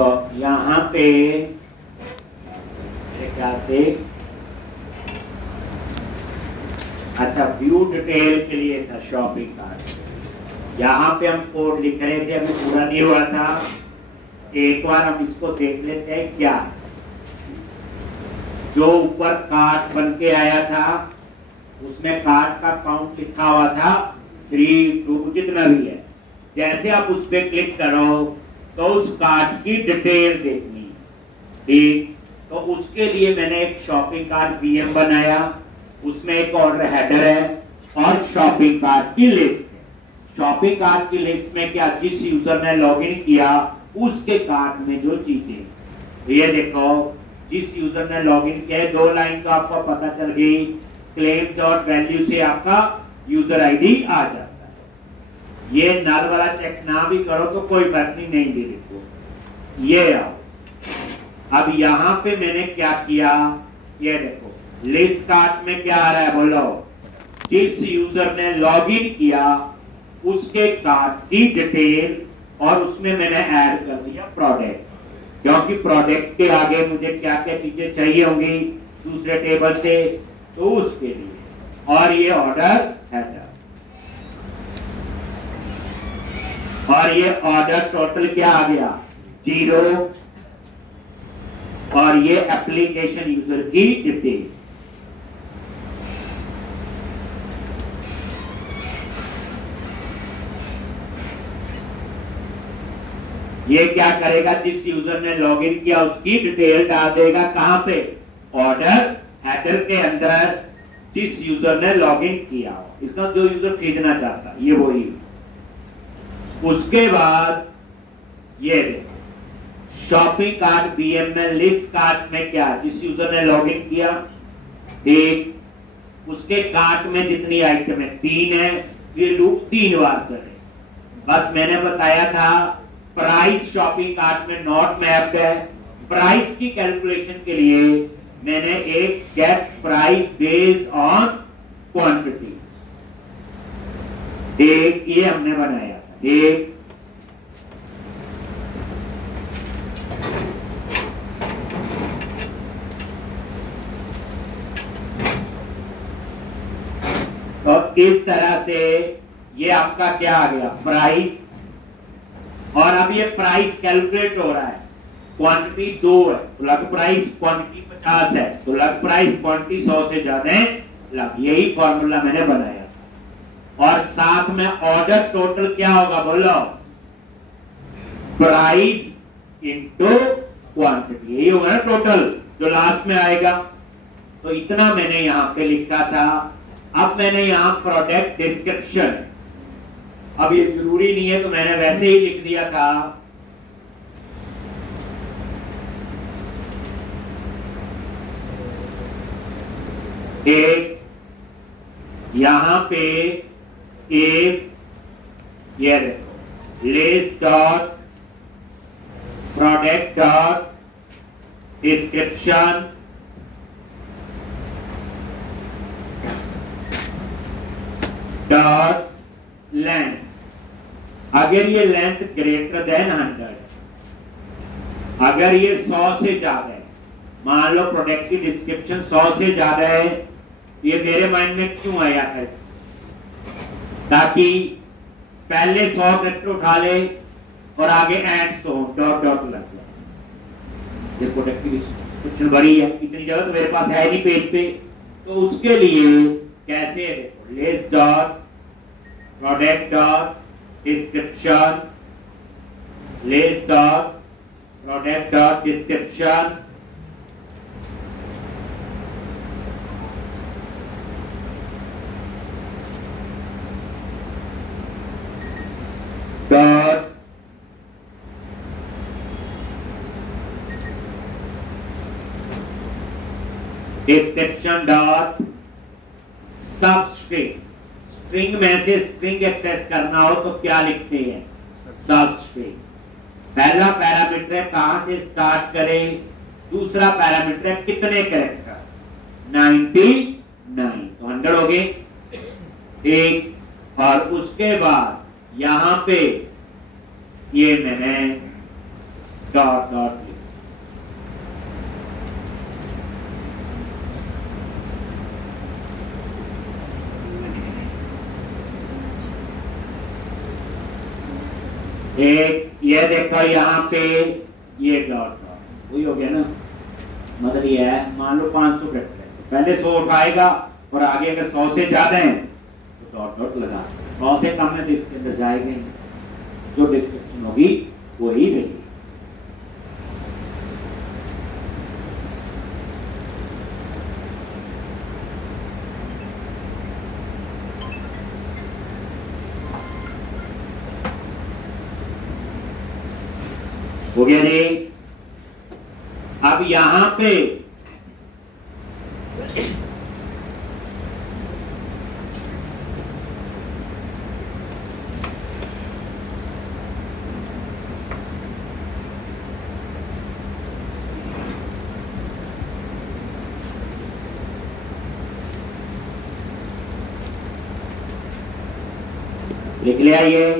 तो यहाँ पे मेरे ख्याल से अच्छा व्यू डिटेल के लिए था शॉपिंग कार्ट। यहाँ पे हम कोड लिख रहे थे, अभी पूरा नहीं हुआ था। एक बार हम इसको देख लेते हैं क्या जो ऊपर कार्ट बन के आया था उसमें कार्ट का काउंट लिखा हुआ था 3 2 जितना भी है। जैसे आप उस पर क्लिक करो तो उस कार्ट की डिटेल देखनी है, ठीक। तो उसके लिए मैंने एक शॉपिंग कार्ट बीएम बनाया, उसमें एक ऑर्डर हेडर है और शॉपिंग कार्ट की लिस्ट है। शॉपिंग कार्ट की लिस्ट में क्या, जिस यूजर ने लॉगिन किया उसके कार्ट में जो चीजें, ये देखो जिस यूजर ने लॉगिन किया 2 लाइन का आपको पता चल गई। क्लेम डॉट वैल्यू से आपका यूजर आईडी आ जाता है। ये नल वाला चेक ना भी करो तो कोई बात नहीं दे देखो। ये आओ अब यहाँ पे मैंने क्या किया, ये देखो लिस्ट कार्ट में क्या आ रहा है बोलो, जिस यूजर ने लॉगिन किया उसके कार्ट की डिटेल और उसमें मैंने ऐड कर दिया प्रोडक्ट, क्योंकि प्रोडक्ट के आगे मुझे क्या क्या चीजें चाहिए होंगी दूसरे टेबल से, तो उसके लिए। और ये ऑर्डर हेडर और ये ऑर्डर टोटल क्या आ गया 0 और ये एप्लीकेशन यूजर की डिटेल। ये क्या करेगा, जिस यूजर ने लॉगिन किया उसकी डिटेल डाल देगा कहां पे, ऑर्डर हेडर के अंदर जिस यूजर ने लॉगिन किया, इसका जो यूजर खरीदना चाहता ये वही। उसके बाद ये shopping cart BML list cart में क्या, जिस यूजर ने लॉगिन किया एक उसके कार्ट में जितनी आइटम है 3 है, ये लूप 3 बार चले। बस मैंने बताया था प्राइस शॉपिंग कार्ट में नॉट मैप्ड है। प्राइस की कैलकुलेशन के लिए मैंने एक get price based on quantity एक ये हमने बनाया था। एक तो इस तरह से ये आपका क्या आ गया प्राइस, और अब ये प्राइस कैलकुलेट हो रहा है। क्वांटिटी 2 है तो लग प्राइस, क्वांटिटी 50 है तो लग प्राइस, क्वांटिटी 100 से ज्यादा लग। यही फॉर्मूला मैंने बनाया था। और साथ में ऑर्डर टोटल क्या होगा बोलो, प्राइस इनटू क्वांटिटी, यही होगा ना टोटल जो लास्ट में आएगा। तो इतना मैंने यहां पे लिखा था। अब मैंने यहां प्रोडक्ट डिस्क्रिप्शन, अब ये जरूरी नहीं है तो मैंने वैसे ही लिख दिया था। एक यहां पे एक ये देखो list dot product dot description dot length. अगर ये लेंथ ग्रेटर देन 100, अगर ये 100 से ज्यादा है, मान लो प्रोडक्ट की डिस्क्रिप्शन 100 से ज्यादा है, ये मेरे माइंड में क्यों आया था, ताकि पहले 100 कैरेक्टर उठा ले और आगे एंड 100 डॉट डॉट लग जाए। ये प्रोडक्ट की डिस्क्रिप्शन बड़ी है, इतनी जगह तो मेरे पास है नहीं पेज पे, तो उसके लिए कैसे देखो list dot product dot description, list dot product dot description dot description dot सब स्ट्रिंग। स्ट्रिंग में से स्ट्रिंग एक्सेस करना हो तो क्या लिखते हैं, सब स्ट्रिंग। पहला पैरामीटर है कहां से स्टार्ट करें, दूसरा पैरामीटर है कितने कैरेक्टर, 99 तो 100 हो गए एक। और उसके बाद यहां पे ये मैंने डॉट डॉट एक ये देखो यहाँ पे ये डॉट डॉट वही हो गया ना, मतलब ये है मान लो 500 वेक्टर है तो पहले 100 उठाएगा और आगे अगर 100 से ज्यादा है तो डॉट डॉट लगा, 100 से कम है तो इसके अंदर जाएंगे, जो डिस्क्रिप्शन होगी वही रहेगी। हो गया जी। अब यहां पे लिख लिया ये,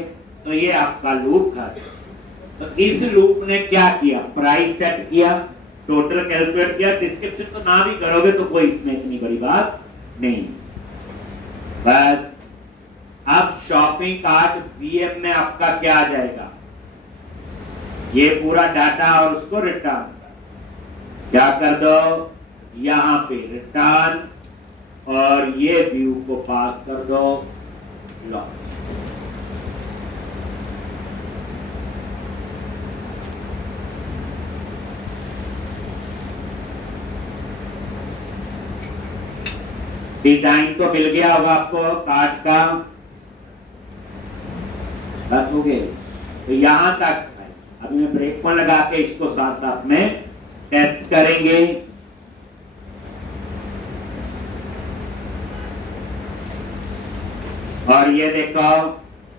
तो ये आपका लूप था। तो इस लूप ने क्या किया, प्राइस सेट किया, टोटल कैलकुलेट किया, डिस्क्रिप्शन तो ना भी करोगे तो कोई इसमें इतनी बड़ी बात नहीं। बस अब शॉपिंग कार्ट वीएम में आपका क्या आ जाएगा, ये पूरा डाटा और उसको रिटर्न क्या कर दो, यहां पे रिटर्न और ये व्यू को पास कर दो लॉन्च। डिजाइन तो मिल गया होगा आपको कार्ड का, बस हो गए। तो यहां तक अभी मैं ब्रेक पॉइंट लगा के इसको साथ साथ में टेस्ट करेंगे। और ये देखो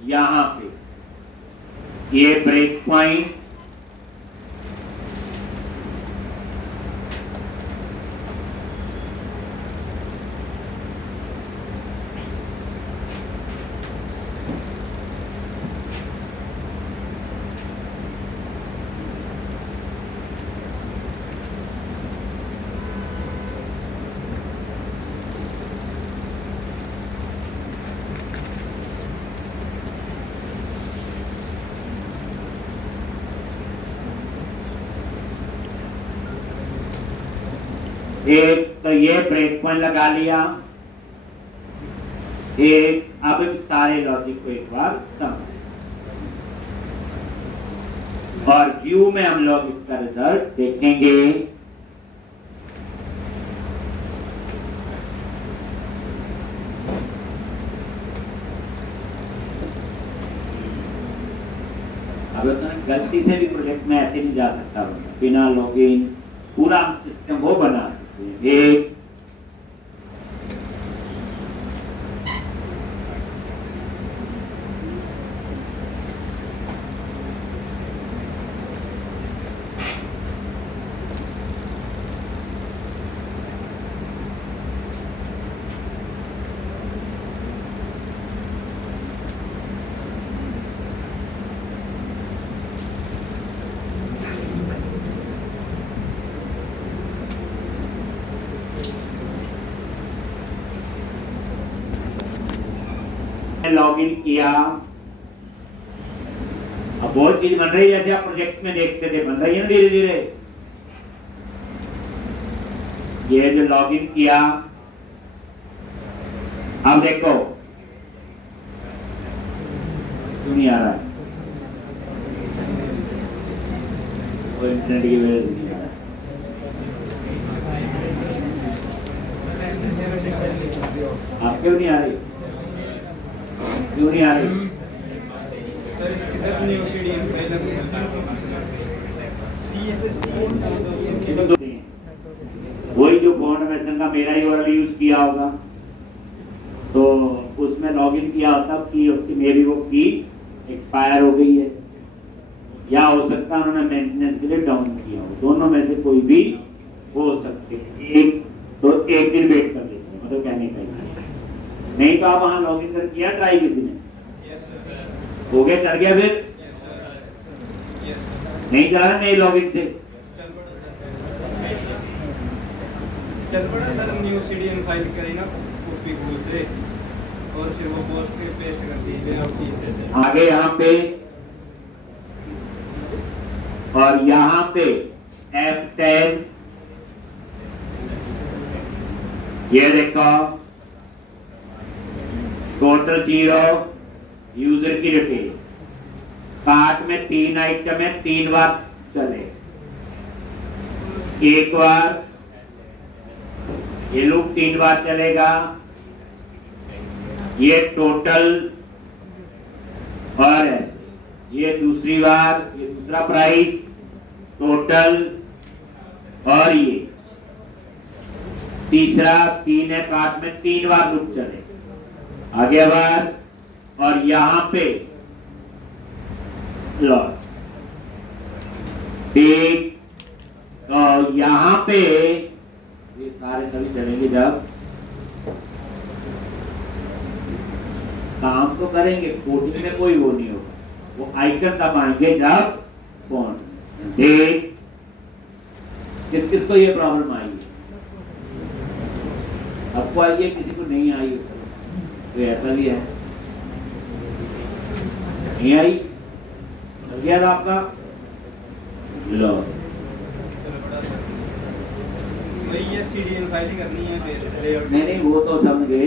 यहां पे ये ब्रेक पॉइंट एक, तो ये ब्रेक पॉइंट लगा लिया एक। अब इन सारे लॉजिक को एक बार समझ, और व्यू में हम लोग इसका रिजल्ट देखेंगे। अब गलती से भी प्रोजेक्ट में ऐसे नहीं जा सकता बिना लॉगिन, पूरा हम सिस्टम वो बना सकते हैं। एक लॉगिन किया, अब बहुत चीज बन रही है जैसे आप प्रोजेक्ट्स में देखते थे, बन रही है ना धीरे धीरे। ये जो लॉगिन किया, अब देखो क्यों नहीं आ रहा है, वो इंटरनेट की वजह से नहीं आ रहा। आप क्यों नहीं आ रही, क्यों नहीं आ रही? वही जो फॉर्मेशन का मेरा ही URL यूज किया होगा, तो उसमें लॉगिन किया होता की मेरी वो की एक्सपायर हो गई है, या हो सकता है उन्होंने मेंटेनेंस के लिए डाउन किया हो, दोनों में से कोई भी हो सकते। एक तो एक दिन वेट कर लेते हैं, मतलब कहने का नहीं तो आप वहां लॉगिन कर किया ट्राई किसी ने, हो गया, चढ़ गया, फिर नहीं चला नहीं लॉगिन से चल पड़ा सर। न्यू सीडीएम फाइल करी ना कॉपी गूगल से और फिर वो पोस्ट पे पेस्ट कर दी बिना उसी से आगे यहाँ पे और यहाँ पे F10 ये देखो टोटल 0 यूजर की रिपीट कार्ट में 3 आइटम है 3 बार चले एक बार ये लूप 3 बार चलेगा ये टोटल और ये दूसरी बार ये दूसरा प्राइस टोटल और ये तीसरा 3 है कार्ट में 3 बार लूप चले आगे बार और यहां पे लॉस ठीक तो यहां पे ये सारे तभी चलेंगे जब काम तो करेंगे कोडिंग में कोई वो नहीं होगा वो आइकन तब आएंगे जब कौन ठीक किस किस को ये प्रॉब्लम आई है आपको आई है किसी को नहीं आई तो ऐसा भी है नहीं आई गया था आपका लो ये सीडीएम फाइल ही करनी है फिर नहीं वो तो समझे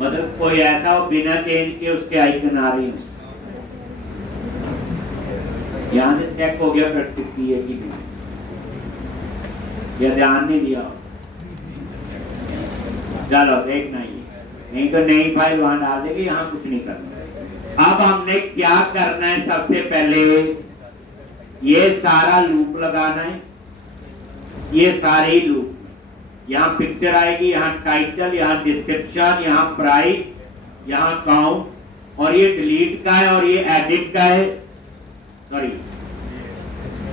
मतलब कोई ऐसा हो बिना चेंज के उसके आइकन आ रही है यहाँ से चेक हो गया प्रैक्टिस की है कि नहीं या ध्यान नहीं दिया चलो देखना ही नहीं तो नई फाइल वहां डाल देगी यहाँ कुछ नहीं करना अब हमने क्या करना है सबसे पहले ये सारा लूप लगाना है ये सारे ही लूप यहाँ पिक्चर आएगी यहाँ टाइटल यहाँ डिस्क्रिप्शन यहाँ प्राइस यहाँ काउंट और ये डिलीट का है और ये एडिट का है सॉरी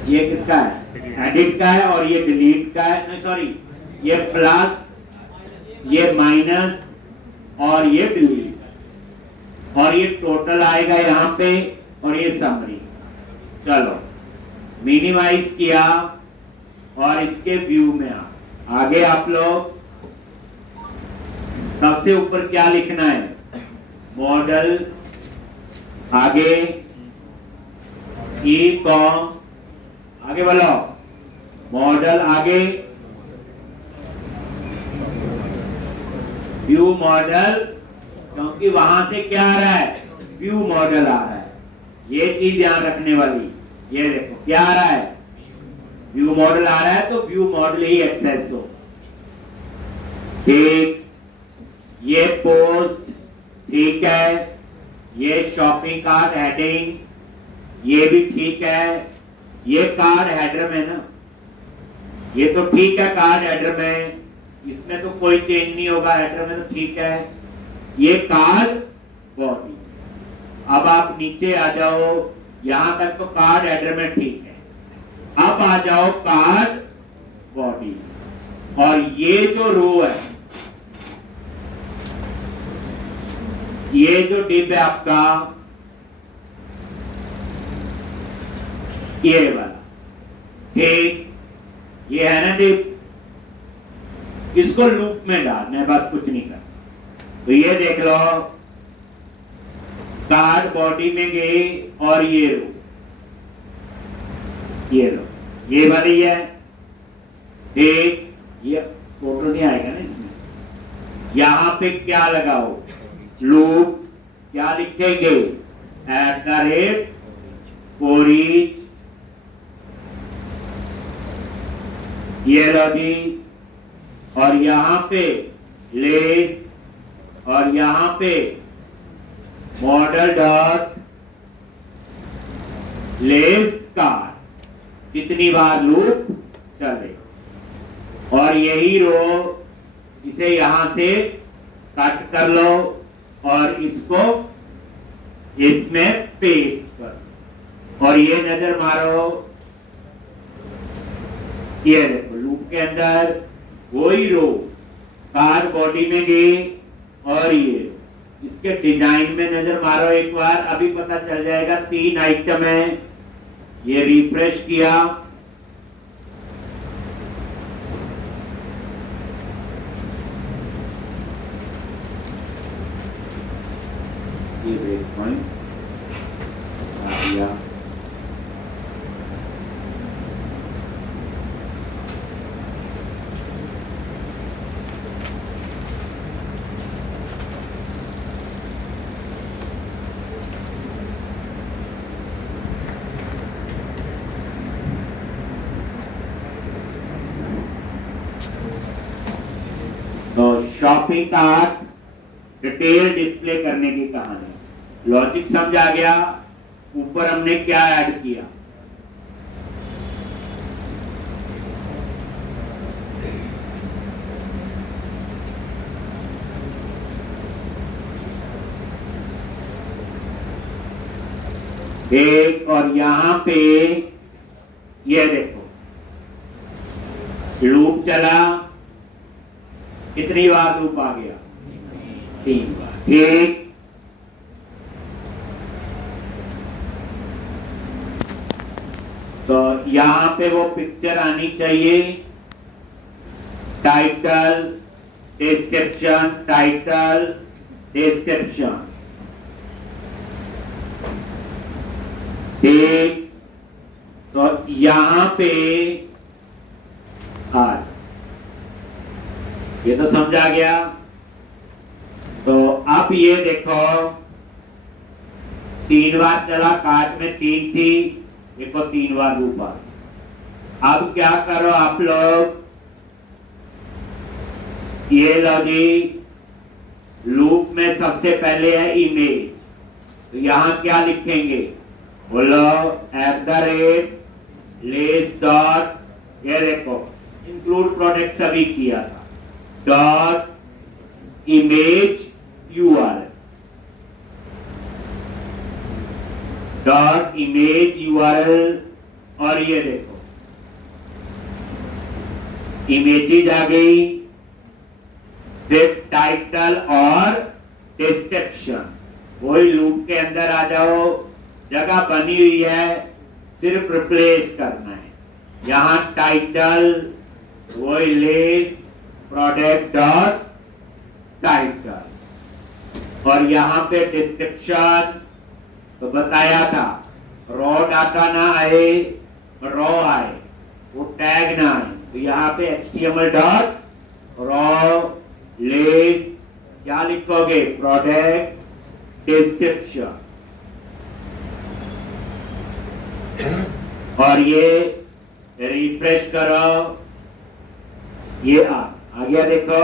ये किसका है एडिट का है और ये डिलीट का है नहीं सॉरी ये प्लस ये माइनस और ये डिलीट और ये टोटल आएगा यहाँ पे और ये समरी चलो मिनिमाइज किया और इसके व्यू में आगे आप लोग सबसे ऊपर क्या लिखना है मॉडल आगे ई कॉम आगे बोलो मॉडल आगे व्यू मॉडल क्योंकि वहां से क्या आ रहा है व्यू मॉडल आ रहा है ये चीज ध्यान रखने वाली ये देखो क्या आ रहा है व्यू मॉडल आ रहा है तो व्यू मॉडल ही एक्सेस हो ठीक ये पोस्ट ठीक है ये शॉपिंग कार्ट हेडिंग ये भी ठीक है ये कार्ड हेडर में ना ये तो ठीक है कार्ड हेडर में इसमें तो कोई चेंज नहीं होगा हेडर में तो ठीक है ये कार्ड बॉडी अब आप नीचे आ जाओ यहां तक तो कार्ड हेडर में ठीक है अब आ जाओ कार्ड बॉडी और ये जो रो है ये जो डिप है आपका ये वाला ठीक ये है ना डिप इसको लूप में डालना है बस कुछ नहीं करना तो ये देख लो कार्ड बॉडी में गए और ये रो ये वाली है ठीक ये फोटो नहीं आएगा ना इसमें यहां पे क्या लगाओ लूप क्या लिखेंगे @ for each ये लगी और यहां पे लेस और यहां पे मॉडल डॉट लेस कार्ड कितनी बार लूप चले और यही रो इसे यहां से कट कर लो और इसको इसमें पेस्ट कर और ये नजर मारो ये देखो लूप के अंदर वही रो कार बॉडी में गई और ये इसके डिजाइन में नजर मारो एक बार अभी पता चल जाएगा 3 आइटम है ये रिफ्रेश किया, ये ब्रेक पॉइंट आ गया। तो शॉपिंग कार्ट डिटेल डिस्प्ले करने की कहानी, लॉजिक समझ आ गया। ऊपर हमने क्या ऐड किया, एक, और यहां पे ये देखो लूप चला, कितनी बार लूप आ गया, 3 बार। ठीक, तो यहां पे वो पिक्चर आनी चाहिए, टाइटल डिस्क्रिप्शन, टाइटल डिस्क्रिप्शन। ठीक, तो यहां पे ये तो समझा गया। तो अब ये देखो 3 बार चला, कार्ट में 3 थी, देखो 3 बार लूप आ गई। अब क्या करो आप लोग, ये लॉजिक, लूप में सबसे पहले है इमेज, तो यहां क्या लिखेंगे, बोलो @लेस डॉट, ये देखो इंक्लूड प्रोडक्ट तभी किया था, dot image URL, dot image URL, और ये देखो इमेजेज आ गई, फिर टाइटल और डिस्क्रिप्शन, वही लूप के अंदर आ जाओ, जगह बनी हुई है, सिर्फ रिप्लेस करना है। यहां टाइटल वही लेस प्रोडक्ट डॉट टाइटल, और यहां पे डिस्क्रिप्शन, तो बताया था रॉ डाटा ना आए, रॉ आए, वो टैग ना आए, तो यहां पे HTML डॉट रॉ लेस, क्या लिखोगे, प्रोडक्ट डिस्क्रिप्शन, और ये रिफ्रेश करो, ये आ गया, देखो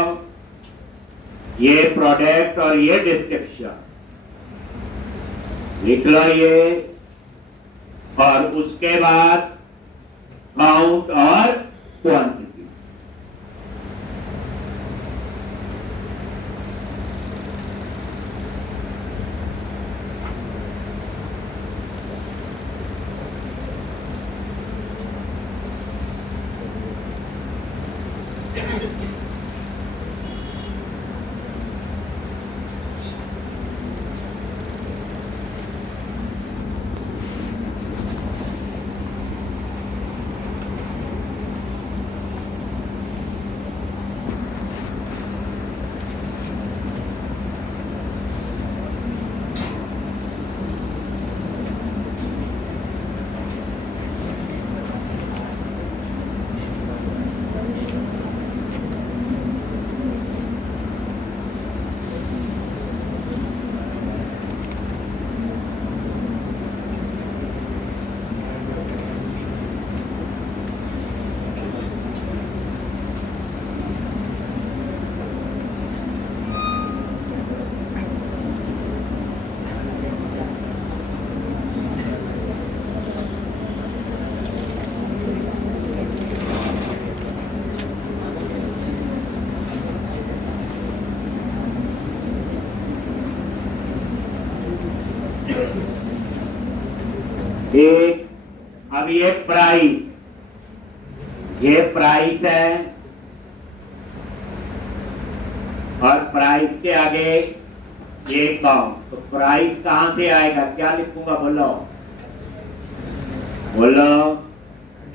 ये प्रोडक्ट और ये डिस्क्रिप्शन लिख लो ये, और उसके बाद काउंट और क्वांटिटी। एक, अब ये प्राइस है, और प्राइस के आगे ये काउंट, तो प्राइस कहां से आएगा, क्या लिखूंगा, बोलो बोलो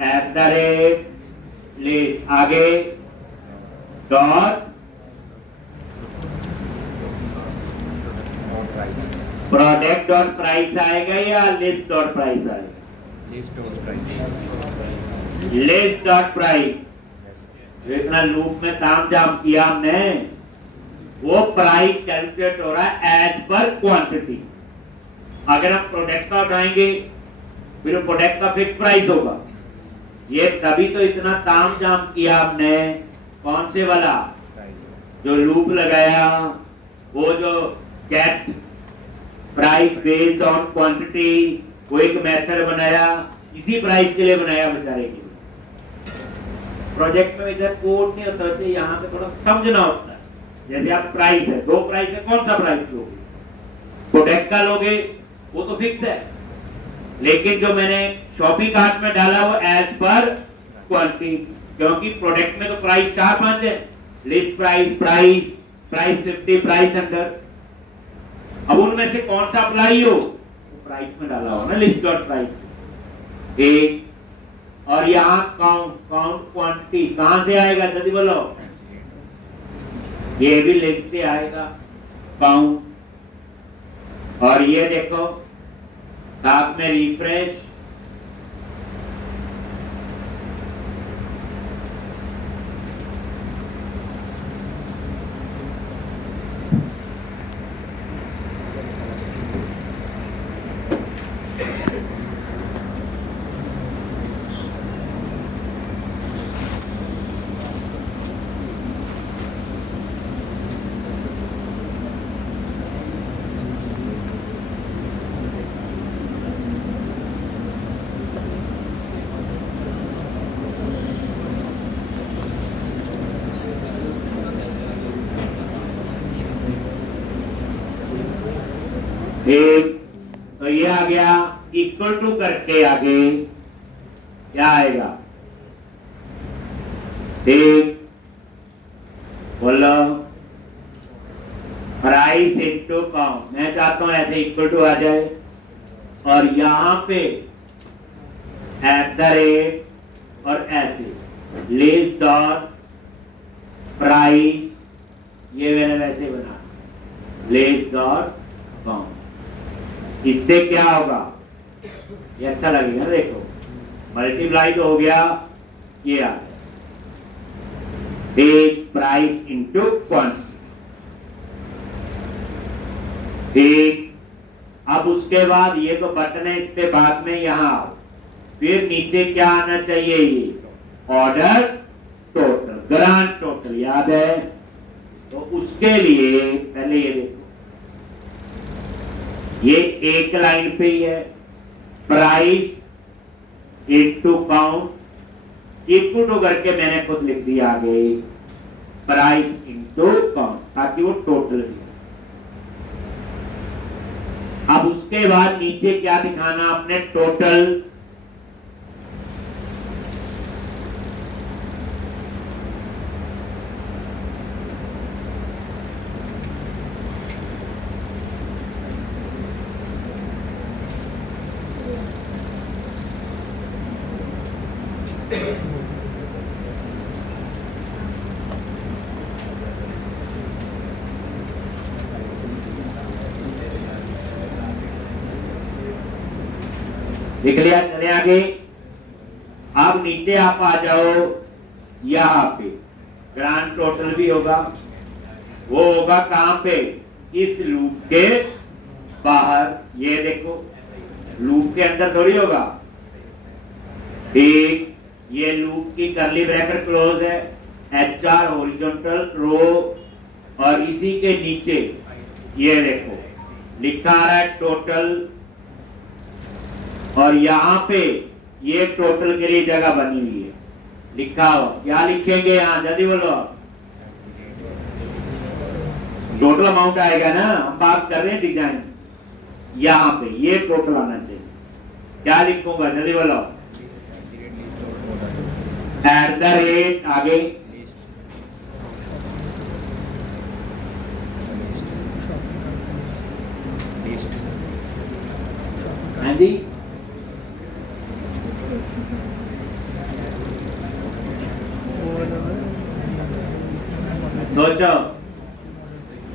एट द रेट लिस्ट आगे डॉट प्रोडक्ट डॉट प्राइस आएगा या लिस्ट डॉट प्राइस आएगा? List dot price. जो इतना लूप में ताम जाम किया हमने, वो प्राइस कैलकुलेट हो रहा है एज पर क्वांटिटी। अगर हम प्रोडक्ट का उठाएंगे फिर प्रोडक्ट का फिक्स प्राइस होगा। ये तभी तो इतना ताम जाम किया हमने। कौन से वाला जो लूप लगाया, वो जो get price based on quantity, वो एक मेथड बनाया, इसी प्राइस के लिए बनाया बेचारे के लिए। प्रोजेक्ट में वैसे कोड नहीं होता है, यहाँ पे थोड़ा समझना होता है। जैसे आप प्राइस है, दो प्राइस है, कौन सा प्राइस लोगे? प्रोडक्ट का लोगे, वो तो फिक्स है। लेकिन जो मैंने शॉपिंग कार्ट में डाला वो एज पर क्वांटिटी, क्योंकि प्रोडक्ट में तो प्राइस 4-5 है, लिस्ट प्राइस, प्राइस 50, प्राइस 100। अब उनमें से कौन सा अप्लाई हो, वो प्राइस में डाला हो ना, लिस्ट डॉट प्राइस एक। और यहाँ काउंट क्वांटिटी कहां से आएगा जल्दी बोलो? ये भी लिस्ट से आएगा काउंट। और ये देखो साथ में रिफ्रेश, एक तो ये आ गया इक्वल टू करके आगे क्या आएगा? एक बोलो प्राइस इनटू काउंट। मैं चाहता हूं ऐसे इक्वल टू आ जाए, और यहां पे एट द रेट और ऐसे लिस्ट डॉट प्राइस, ये मैंने वैसे बना लिस्ट डॉट काउंट। इससे क्या होगा? ये अच्छा लगेगा ना, देखो मल्टीप्लाई तो हो गया, ये आ गया एक प्राइस इंटू क्वांटिटी। ठीक, अब उसके बाद ये तो बटन है, इस पे बाद में यहां आओ। फिर नीचे क्या आना चाहिए? ये ऑर्डर टोटल, ग्रांड टोटल याद है? तो उसके लिए पहले ये देखो, ये एक लाइन पे ही है, price into count equal to करके मैंने खुद लिख दिया आगे प्राइस इनटू काउंट, ताकि वो टोटल दिया। अब उसके बाद नीचे क्या दिखाना आपने? टोटल। लिख लिया, चले आगे। अब नीचे आप आ जाओ, यहां पे ग्रांड टोटल भी होगा। वो होगा कहां पे? इस लूप के बाहर। ये देखो लूप के अंदर थोड़ी होगा। ठीक, ये लूप की करली ब्रैकेट क्लोज है, HR हॉरिजॉन्टल रो, और इसी के नीचे ये देखो लिखा आ रहा है टोटल। और यहाँ पे ये टोटल के लिए जगह बनी हुई है, लिखा हो। क्या लिखेंगे यहाँ जल्दी बोलो? टोटल अमाउंट आएगा ना, हम बात कर रहे हैं डिजाइन। यहाँ पे ये टोटल आना चाहिए। क्या लिखूंगा जल्दी बोलो? एट द रेट आगे हाँ जी,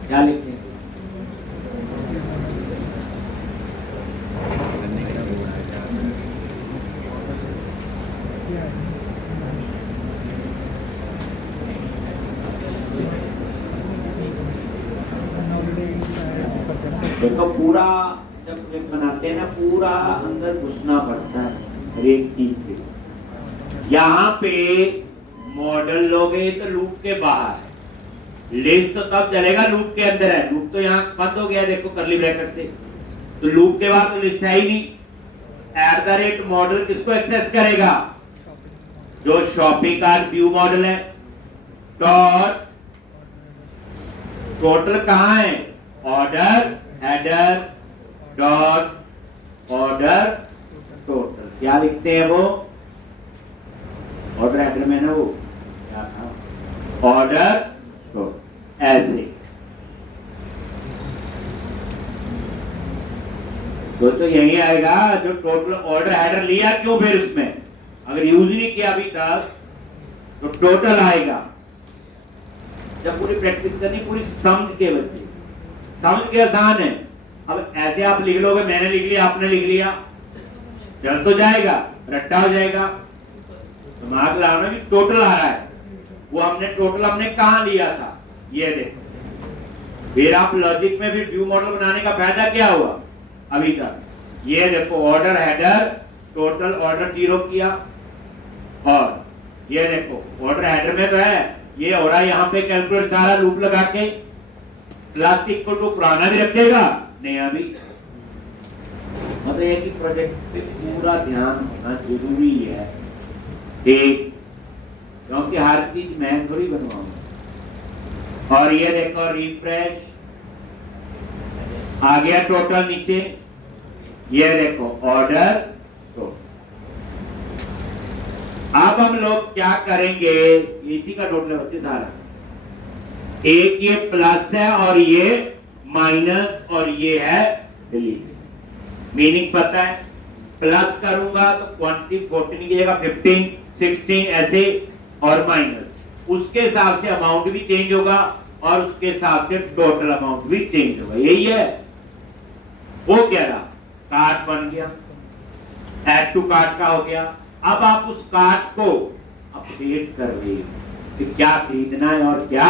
क्या लिखते हैं? देखो पूरा जब प्रोजेक्ट बनाते हैं ना, पूरा अंदर घुसना पड़ता है हर एक चीज के। यहाँ पे मॉडल लोगे तो लूप के बाहर है, लिस्ट तो तब चलेगा लूप के अंदर है। लूप तो यहाँ बंद हो गया, देखो करली ब्रैकेट से, तो लूप के बाद तो लिस्ट है ही नहीं। @ मॉडल किसको एक्सेस करेगा? जो शॉपिंग कार्ट व्यू मॉडल है। डॉट टोटल कहाँ है? Order header dot order total. क्या लिखते हैं वो? ऑर्डर हेडर में ना वो क्या था? Order total. ऐसे सोचो यही आएगा जो टोटल ऑर्डर हेडर लिया क्यों फिर उसमें, अगर यूज ही नहीं किया अभी तक तो टोटल आएगा। जब पूरी प्रैक्टिस करनी, पूरी समझ के बच्चे, समझ के आसान है। अब ऐसे आप लिख लोगे, मैंने लिख लिया आपने लिख लिया, चल तो जाएगा, रट्टा हो जाएगा। दिमाग लगाना कि टोटल आ रहा है, वो हमने टोटल हमने कहां लिया था, ये देखो। फिर आप लॉजिक में फिर व्यू मॉडल बनाने का फायदा क्या हुआ अभी तक? ये देखो ऑर्डर हेडर टोटल ऑर्डर 0 किया, और ये देखो ऑर्डर हेडर में तो है ये हो रहा है, यहाँ पे कैलकुलेट सारा लूप लगा के प्लस इक्वल टू पुराना भी रखेगा नया भी। मतलब ये कि प्रोजेक्ट पे पूरा ध्यान होना जरूरी है, ठीक, क्योंकि हर चीज मैं थोड़ी बनवाऊंगा। और ये देखो रिफ्रेश आ गया टोटल नीचे, ये देखो ऑर्डर टोटल। अब हम लोग क्या करेंगे, इसी का टोटल है बच्चे सारा। एक ये प्लस है और ये माइनस और ये है डिलीट। मीनिंग पता है, प्लस करूंगा तो क्वांटिटी 14 की जगह 15 16 ऐसे, और माइनस उसके हिसाब से अमाउंट भी चेंज होगा और उसके हिसाब से टोटल अमाउंट भी चेंज होगा। यही है वो क्या रहा, कार्ड बन गया, ऐड टू कार्ड का हो गया। अब आप उस कार्ड को अपडेट कर रहे कि क्या खरीदना है और क्या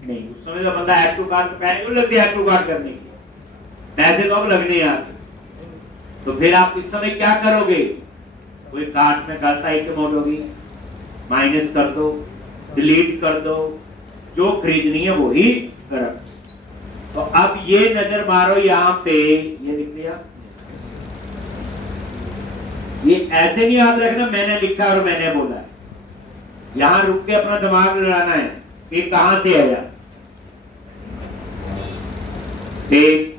नहीं। उस समय तो बंदा ऐड टू कार्ड पैसे क्यों लगते ऐड टू कार्ड करने के, पैसे तो अब लगने आते। तो फिर आप इस समय क्या करोगे, कोई कार्ड में गलत आइटम होगी माइनस कर दो, डिलीट कर दो, जो खरीदनी है वो ही कर। तो अब ये नजर मारो यहाँ पे, ये लिख लिया। ये ऐसे नहीं याद रखना मैंने लिखा और मैंने बोला, यहां रुक के अपना दिमाग लड़ाना है कि कहां से आया। ठीक,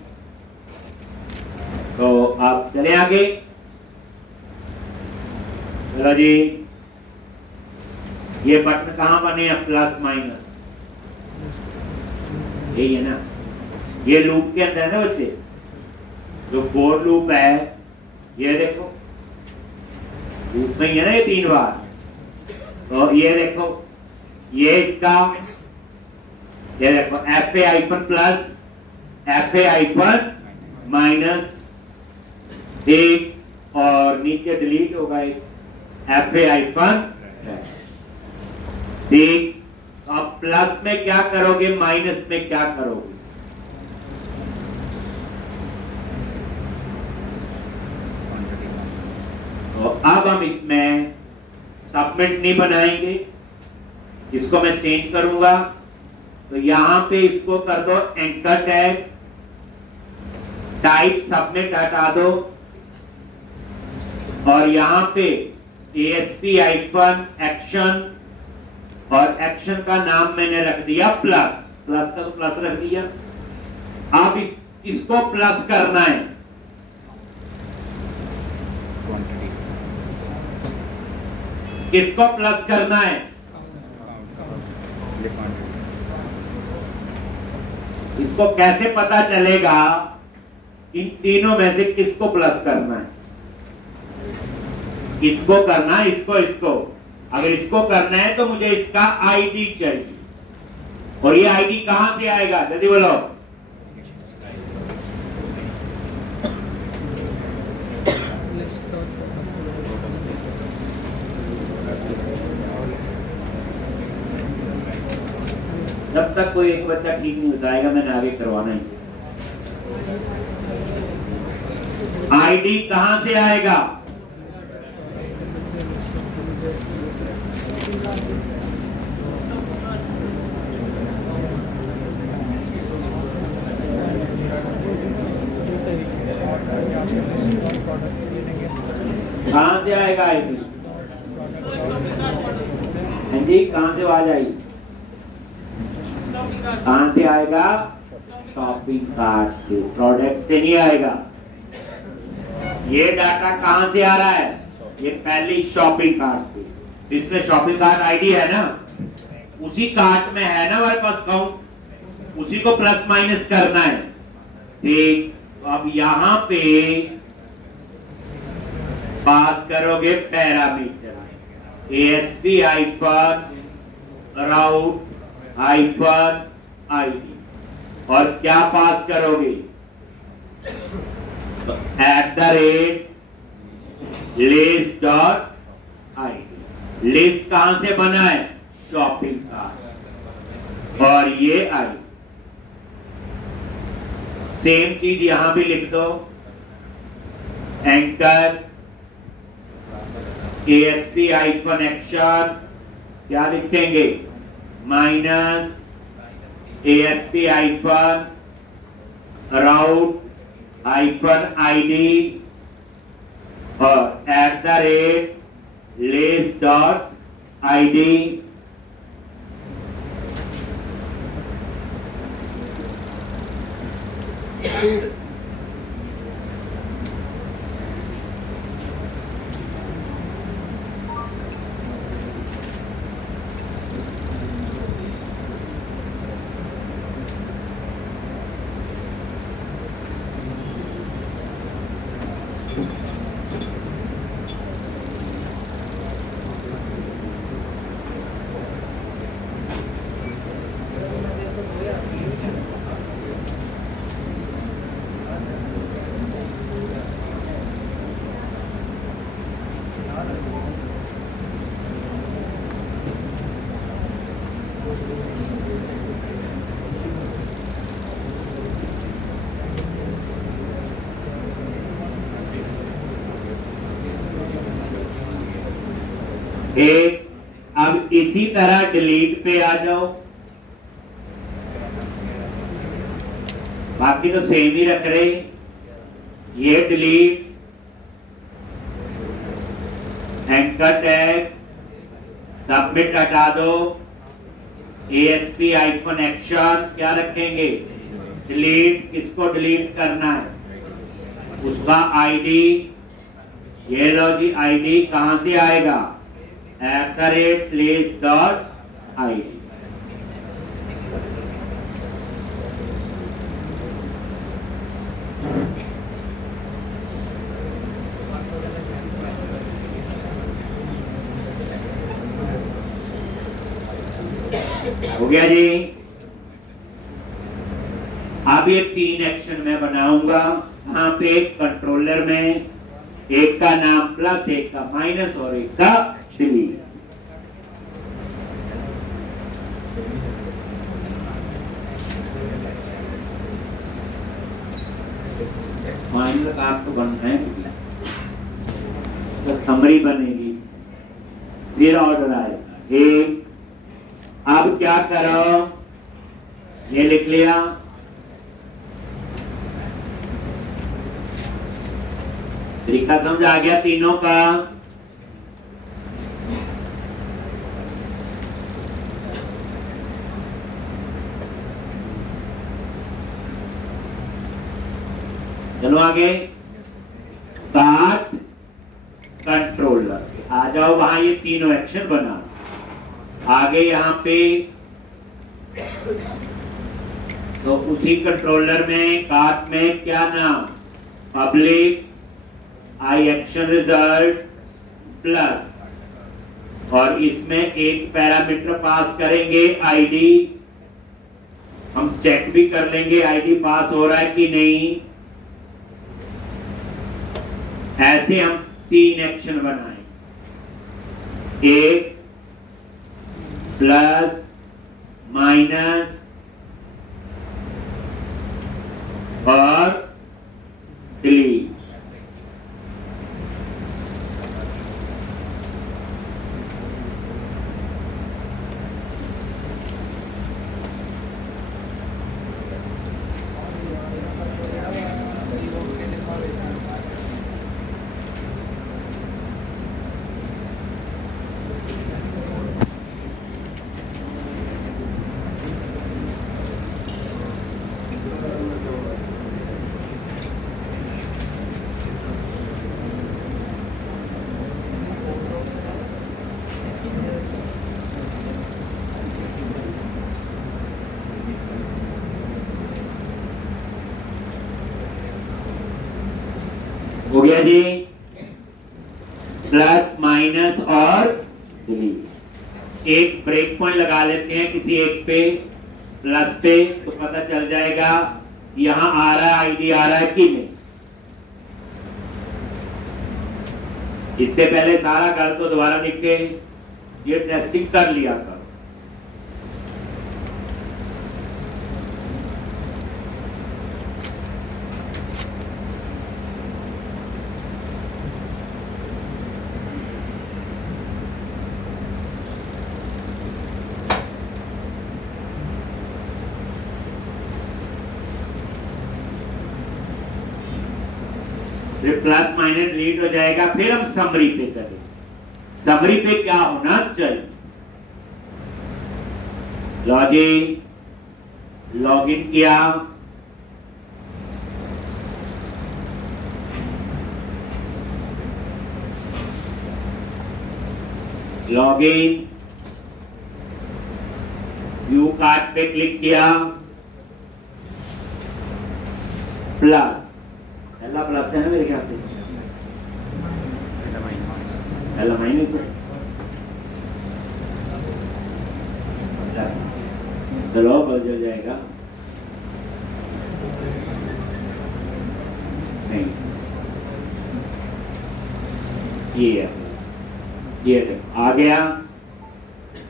तो आप चले आगे। चलो जी, ये बटन कहां बने हैं, प्लस माइनस, यही है ना। ये लूप के अंदर है ना बच्चे, जो फोर लूप है, ये देखो लूप में है ना ये 3 बार। तो ये देखो, ये इसका, ये देखो FA hyphen plus FA hyphen minus एक, और नीचे डिलीट होगा एक FA हाइपन। ठीक, अब प्लस में क्या करोगे, माइनस में क्या करोगे? तो अब हम इसमें सबमिट नहीं बनाएंगे, इसको मैं चेंज करूंगा। तो यहां पे इसको कर दो एंकर टैग, टाइप सबमिट हटा दो, और यहां पे ASP हाइफन एक्शन, और एक्शन का नाम मैंने रख दिया प्लस, प्लस का तो प्लस रख दिया। अब इसको प्लस करना है, किसको प्लस करना है? इसको कैसे पता चलेगा इन तीनों में से किसको प्लस करना है? इसको करना है, इसको, इसको। अगर इसको करना है तो मुझे इसका ID चाहिए, और ये आईडी कहां से आएगा, जल्दी बोलो। जब तक कोई एक बच्चा ठीक नहीं बताएगा मैंने आगे करवाना ही। आईडी कहां से आएगा, कहां से आएगा आईडी? हाँ जी, कहां से आवाज आई? कहां से आएगा? शॉपिंग कार्ट से, प्रोडक्ट से नहीं आएगा। ये डाटा कहां से आ रहा है? ये पहली शॉपिंग कार्ट से, जिसमें शॉपिंग कार्ट आईडी है ना, उसी कार्ट में है ना हमारे पास काउंट, उसी को प्लस माइनस करना है। ठीक, तो अब यहां पे पास करोगे पैरामीटर ASP हाइफन राउट हाइफन आईडी, और क्या पास करोगे? @list dot ID. लिस्ट कहां से बना है? शॉपिंग कार्ट, और ये आई। सेम चीज यहां भी लिख दो, एंकर ASP हाइफन एक्शन, क्या लिखेंगे? माइनस ASP हाइफन राउट हाइफन आईडी, और @list डॉट आईडी। एक, अब इसी तरह डिलीट पे आ जाओ, बाकी तो सेम ही रख रहे। ये डिलीट, एंकर टैग, सबमिट हटा दो, ASP आइकन एक्शन क्या रखेंगे? डिलीट। किसको डिलीट करना है? उसका आईडी। ये लो जी, आईडी कहां से आएगा? @list dot ID. हो गया जी। अब ये 3 एक्शन मैं बनाऊंगा। यहाँ पे कंट्रोलर में एक का नाम प्लस, एक का माइनस और एक का डिलीट। माइनर का आपको बनना है, तो समरी बनेगी, फिर ऑर्डर आएगा। एक, अब क्या करो? ये लिख लिया, तरीका समझ आ गया तीनों का? चलो आगे। कार्ट कंट्रोलर आ जाओ, वहां ये तीनों एक्शन बना। आगे यहां पे तो उसी कंट्रोलर में कार्ट में क्या नाम? पब्लिक आई एक्शन रिजल्ट प्लस, और इसमें एक पैरामीटर पास करेंगे आईडी, हम चेक भी कर लेंगे आईडी पास हो रहा है कि नहीं। ऐसे हम 3 एक्शन बनाएं, एक प्लस माइनस और डिलीट। हो गया जी, प्लस माइनस और डिलीट। एक ब्रेक पॉइंट लगा लेते हैं किसी एक पे, प्लस पे, तो पता चल जाएगा यहां आ रहा है आईडी आ रहा है कि नहीं। इससे पहले सारा कर तो दोबारा लिख के ये टेस्टिंग कर लिया करो। फिर प्लस माइनस डिलीट हो जाएगा। फिर हम समरी पे चले। समरी पे क्या होना चाहिए, लॉगिन किया, लॉगिन, व्यू कार्ड पे क्लिक किया, प्लस, पहला प्लस है ना मेरे ख्याल से, पहला माइनस है, चलो बदल जाएगा, नहीं ये देखो आ गया,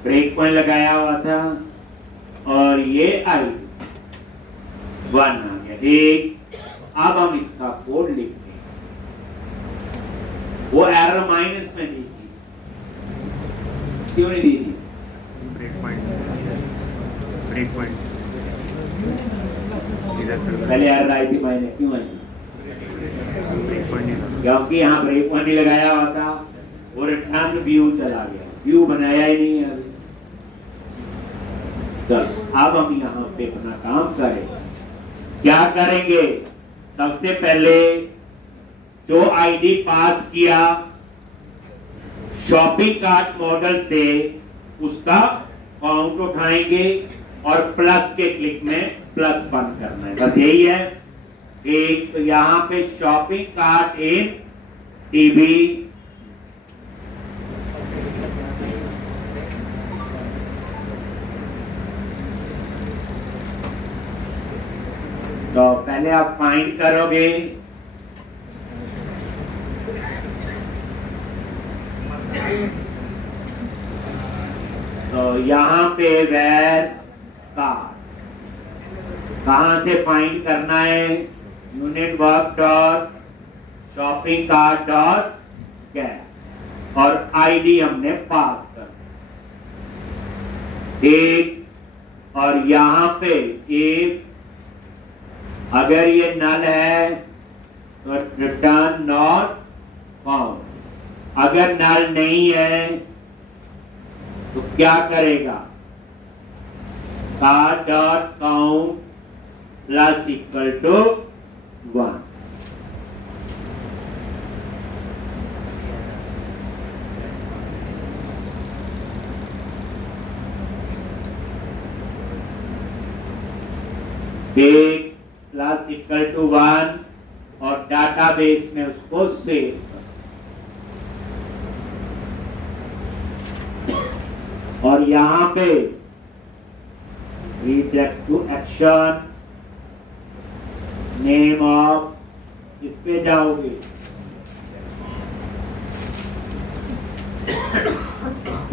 ब्रेक पॉइंट लगाया हुआ था और ये आई 1 आ गया। ठीक, अब हम इसका कोड लिखते हैं। वो एरर माइनस में दी थी, क्यों नहीं दी थी? ब्रेक पॉइंट पहले एरर आई थी माइनस, क्यों आई? ब्रेक पॉइंट नहीं, क्योंकि यहाँ ब्रेक पॉइंट नहीं लगाया हुआ था, वो रिटर्न व्यू चला गया, व्यू बनाया ही नहीं है अभी। चलो अब हम यहाँ पे अपना काम करें। क्या करेंगे? सबसे पहले जो आईडी पास किया शॉपिंग कार्ट मॉडल से, उसका काउंट उठाएंगे और प्लस के क्लिक में +1 करना है, बस यही है। एक तो यहां पे शॉपिंग कार्ट इन टीवी, तो पहले आप फाइंड करोगे, तो यहां पे वेर कार्ड कहां से फाइंड करना है? Unit work dot shopping cart dot cat और आईडी हमने पास कर, ठीक। और यहां पे एक, अगर ये नल है तो रिटर्न नॉट फाउंड, अगर नल नहीं है तो क्या करेगा? Cart dot count plus equal to 1। एक प्लस इक्वल टू 1 और डाटाबेस में उसको सेव कर। और यहां पे reject to action, name of, इस पे जाओगे,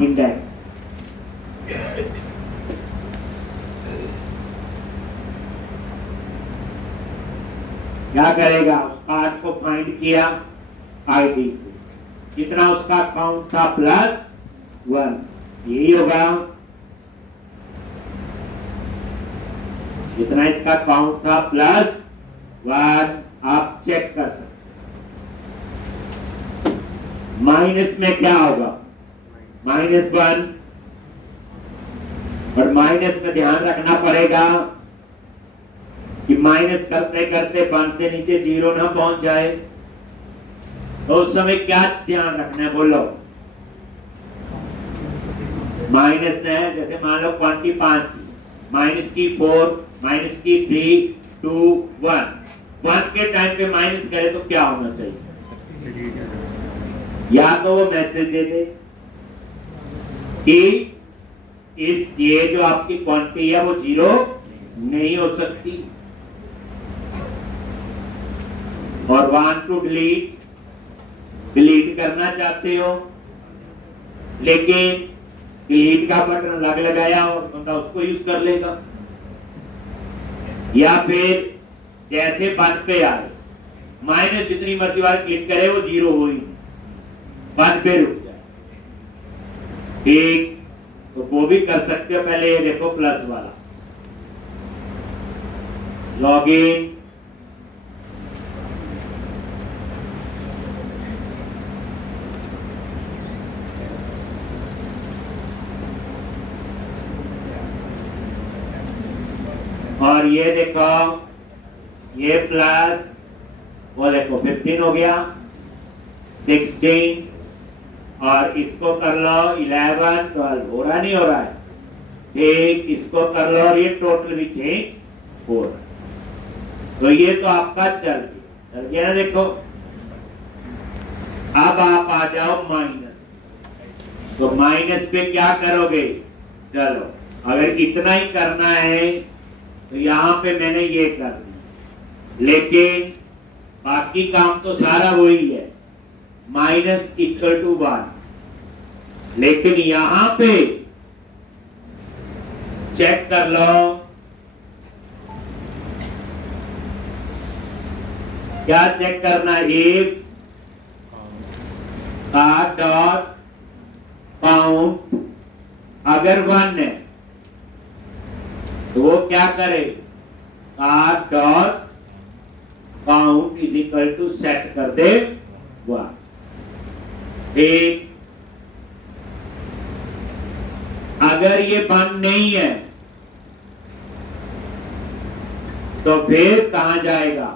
इंडेक्स, क्या करेगा, उस कार्ड को फाइंड किया आईडी से, कितना उसका काउंट था +1, यही होगा, जितना इसका काउंट था +1, आप चेक कर सकते। माइनस में क्या होगा, -1, और माइनस में ध्यान रखना पड़ेगा कि माइनस करते करते 1 से नीचे 0 ना पहुंच जाए, तो उस समय क्या ध्यान रखना है, बोलो। माइनस ने जैसे मान लो क्वांटिटी 5 थी, माइनस की 4, माइनस की 3, 2, 1 के टाइम पे माइनस करे तो क्या होना चाहिए, या तो वो मैसेज दे दे कि ये जो आपकी क्वांटिटी है वो 0 नहीं हो सकती, और वांट टू डिलीट करना चाहते हो, लेकिन डिलीट का बटन अलग लगाया और बंदा उसको यूज कर लेगा, या फिर जैसे 1 पे आए माइनस जितनी मर्जी बार क्लिक करे वो 0 हो ही 1 पे रुक जाए, ठीक, तो वो भी कर सकते हो। पहले ये देखो प्लस वाला लॉगिन, और ये देखो ये प्लस, वो देखो 15 हो गया, 16, और इसको कर लो 11, 12, हो रहा नहीं हो रहा है, ठीक, इसको कर लो और ये टोटल भी चेंज हो रहा है, तो ये तो आपका चल गया ना। देखो अब आप आ जाओ माइनस, तो माइनस पे क्या करोगे, चलो अगर इतना ही करना है तो यहां पे मैंने ये कर दिया, लेकिन बाकी काम तो सारा वही है, -=1, लेकिन यहां पे चेक कर लो, क्या चेक करना है, एक डॉट काउंट अगर 1 है तो वो क्या करे, डॉट काउंट = सेट कर दे 1, ठीक, अगर ये 1 नहीं है तो फिर कहां जाएगा,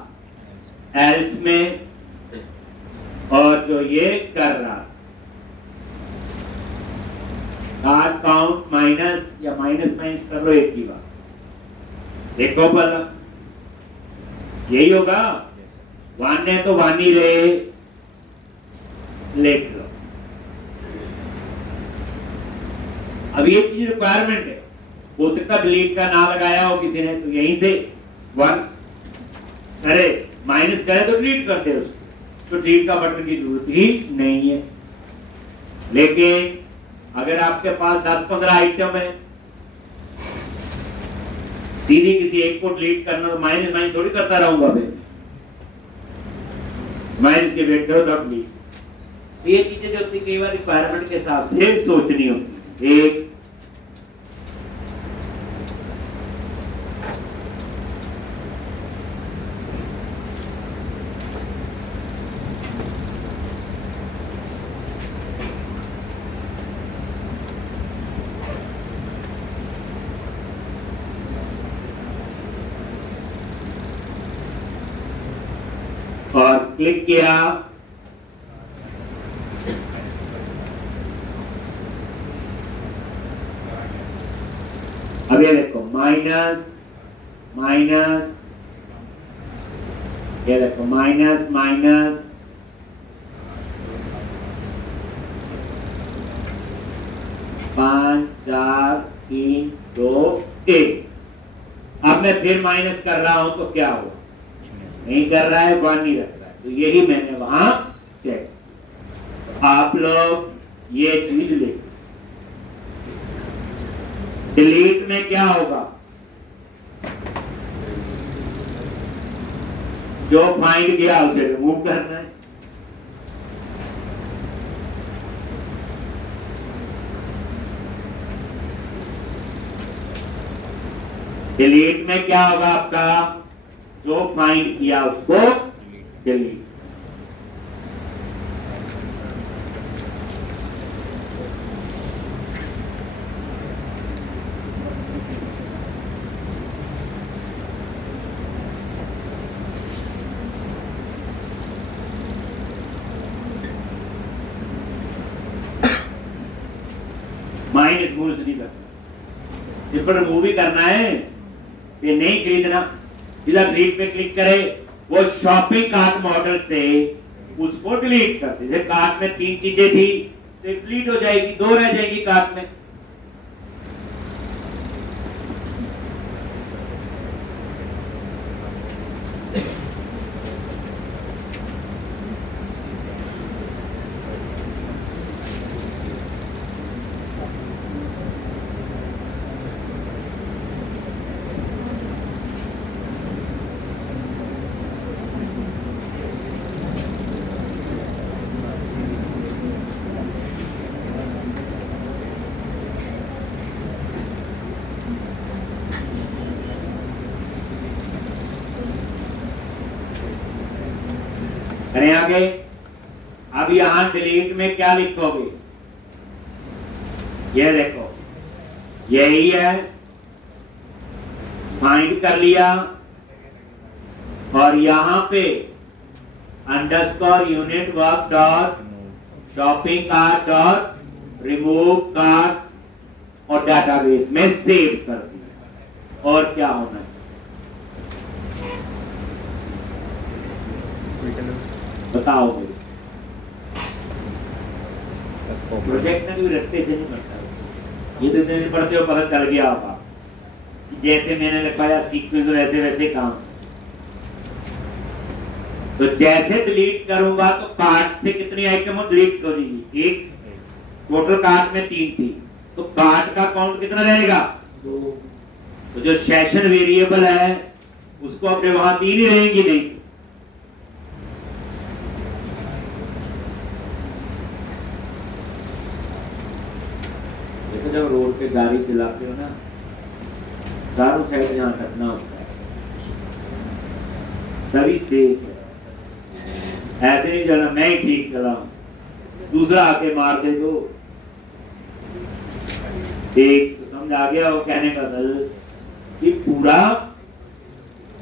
एल्स में, और जो ये कर रहा काउंट माइनस या माइनस कर लो, एक ही बात, देखो भला यही होगा, 1 है तो 1 ही रहे, लिख लो। अब ये चीज रिक्वायरमेंट है, हो सकता डिलीट का ना लगाया हो किसी ने, तो यहीं से 1 अरे माइनस करे तो डिलीट कर दे उसको, तो डिलीट का बटन की जरूरत ही नहीं है। लेकिन अगर आपके पास 10-15 आइटम है, सीधी किसी एक को डिलीट करना, तो माइनस थोड़ी करता रहूंगा, फिर माइनस के वेट करो तब डिलीट। ये चीजें जो होती कई बार रिक्वायरमेंट के हिसाब से सोचनी होती। एक और क्लिक किया, अब ये देखो माइनस, ये देखो माइनस, 5 4 3 2 1, अब मैं फिर माइनस कर रहा हूं तो क्या हुआ, नहीं कर रहा है, 1 ही रख रहा है, तो यही मैंने वहां चेक। आप लोग ये चीज लिख, डिलीट में क्या होगा, जो फाइंड किया उसे रिमूव करना है। डिलीट में क्या होगा आपका, जो फाइंड किया उसको डिलीट। माइनस मूल से नहीं करना, सिर्फ रिमूव ही करना है, ये नहीं खरीदना। सीधा डिलीट पे क्लिक करे, वो शॉपिंग कार्ट मॉडल से उसको डिलीट कर दे। जैसे कार्ट में 3 चीजें थी तो डिलीट हो जाएगी, 2 रह जाएगी कार्ट में। करें आगे। अब यहां डिलीट में क्या लिखोगे, ये देखो यही है, फाइंड कर लिया और यहां पे underscore unit work dot shopping cart dot remove cart और डाटाबेस में सेव कर दिया। और क्या होना है बताओ भाई, प्रोजेक्ट में भी रस्ते से नहीं बनता, ये तो दिन पढ़ते हो पता चल गया होगा, जैसे मैंने लिखवाया सीक्वेंस वैसे वैसे काम। तो जैसे डिलीट करूंगा तो कार्ट से कितनी आइटम डिलीट करेगी, एक, टोटल कार्ट में 3 थी, तो कार्ट का काउंट कितना रहेगा, 2। तो जो सेशन वेरिएबल है उसको अपने वहां 3 ही रहेंगी, नहीं जब रोड पे गाड़ी चलाते हो ना, चारों साइड जहां कटना होता है तभी सेफ है, ऐसे नहीं चलना मैं ही ठीक चला दूसरा आके मार दे दो, ठीक तो समझ आ गया वो कहने का मतलब कि पूरा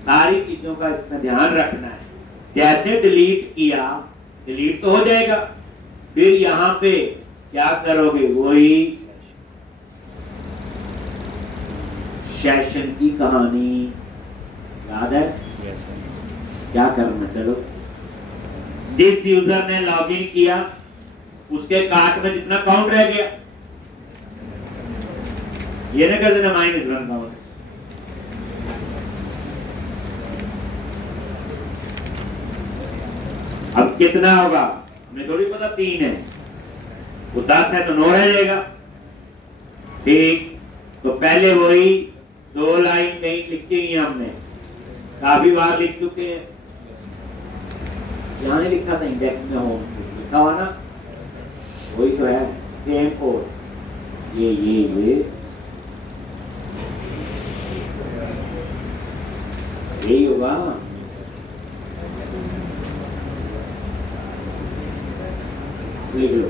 सारी चीजों का इसमें ध्यान रखना है। जैसे डिलीट किया, डिलीट तो हो जाएगा, फिर यहां पे क्या करोगे, वही सेशन की कहानी याद है, क्या करना, चलो जिस यूजर ने लॉगिन किया उसके कार्ट में जितना काउंट रह गया, ये ना कर देना -1 काउंट। अब कितना होगा हमें थोड़ी पता, 3 है, वो 10 है तो 9 रह जाएगा, ठीक। तो पहले वही 2 लाइन कहीं लिखी हुई हमने, काफी बार लिख चुके हैं, यहाँ नहीं लिखा था इंडेक्स में, होम लिखा हुआ ना, वही तो है, सेम कोड, ये यही होगा। लिख लो,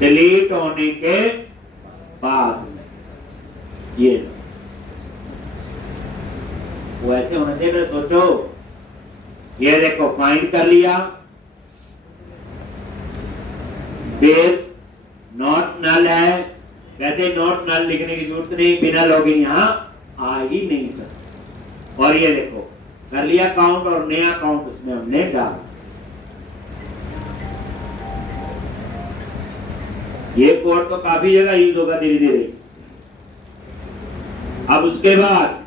डिलीट होने के बाद ये वो ऐसे होना चाहिए, सोचो ये देखो फाइंड कर लिया, फिर नॉट नल है, वैसे नॉट नल लिखने की जरूरत नहीं, बिना लॉगिन यहां आ ही नहीं सकता। और ये देखो कर लिया काउंट और नया काउंट उसमें हमने डाला, ये कोड तो काफी जगह यूज होगा धीरे धीरे। अब उसके बाद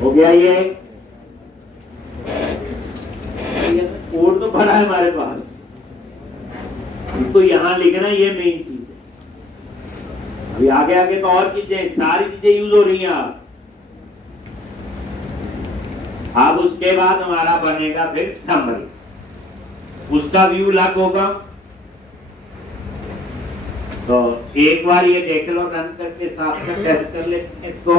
हो गया ये कोड तो पड़ा है हमारे पास, इसको यहां लिखना, ये मेन चीज है। अभी आगे आगे तो और चीजें, सारी चीजें यूज हो रही हैं। अब उसके बाद हमारा बनेगा फिर समरी, उसका व्यू अलग होगा। तो एक बार ये देख लो, रन करके साथ में टेस्ट कर लेते हैं इसको।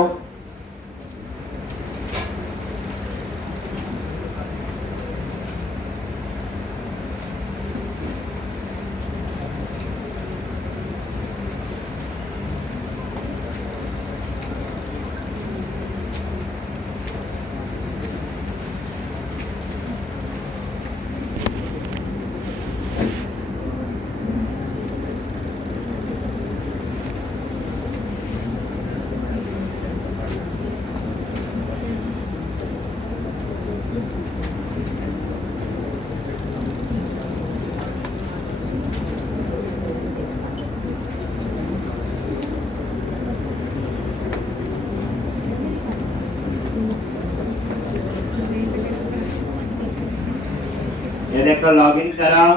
ये देखो, लॉगिन कराओ।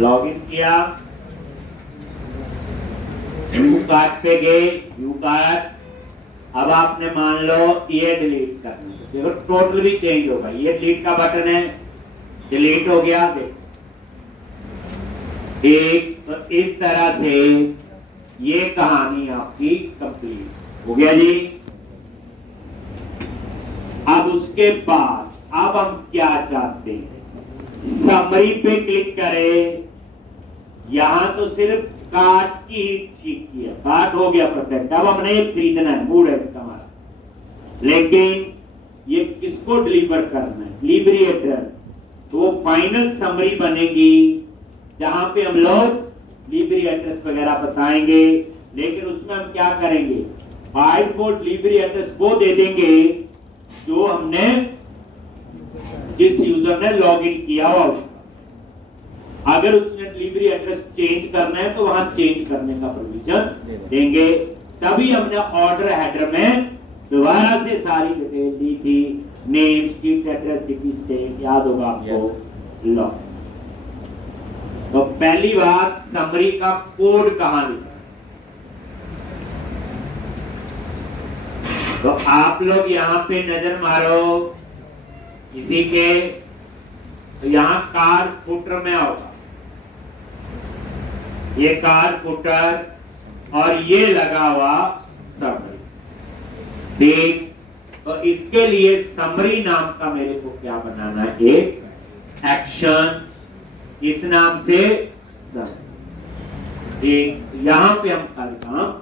लॉगिन किया, व्यू कार्ड पे गए, व्यू कार्ड। अब आपने मान लो ये डिलीट करना, देखो टोटल भी चेंज होगा। ये डिलीट का बटन है, डिलीट हो गया। देखो एक, तो इस तरह से ये कहानी आपकी कंप्लीट हो गया जी। अब उसके बाद अब हम क्या चाहते हैं, समरी पे क्लिक करें। यहां तो सिर्फ कार्ड की ही ठीक किया, कार्ड हो गया परफेक्ट। अब हमने ये खरीदना है, मूड है इसका हमारा, लेकिन ये किसको डिलीवर करना है, डिलीवरी एड्रेस। तो वो फाइनल समरी बनेगी जहां पे हम लोग डिलीवरी एड्रेस वगैरह बताएंगे। लेकिन उसमें हम क्या करेंगे, फाइल को डिलीवरी एड्रेस वो दे देंगे जो हमने, जिस यूजर ने लॉगिन किया हुआ उसका। अगर उसने डिलीवरी एड्रेस चेंज करना है तो वहां चेंज करने का प्रोविजन देंगे। तभी हमने ऑर्डर हेडर में दोबारा से सारी डिटेल दी थी, name, street address, city, state, याद होगा आपको। लॉग। तो पहली बात, समरी का कोड कहां लिखा, तो आप लोग यहां पे नजर मारो इसी के, तो यहां कार फुटर में होगा, ये कार फुटर और ये लगा हुआ समरी। ठीक, तो इसके लिए समरी नाम का मेरे को क्या बनाना है, एक एक्शन, इस नाम से समरी। ठीक, यहां पे हम कल काम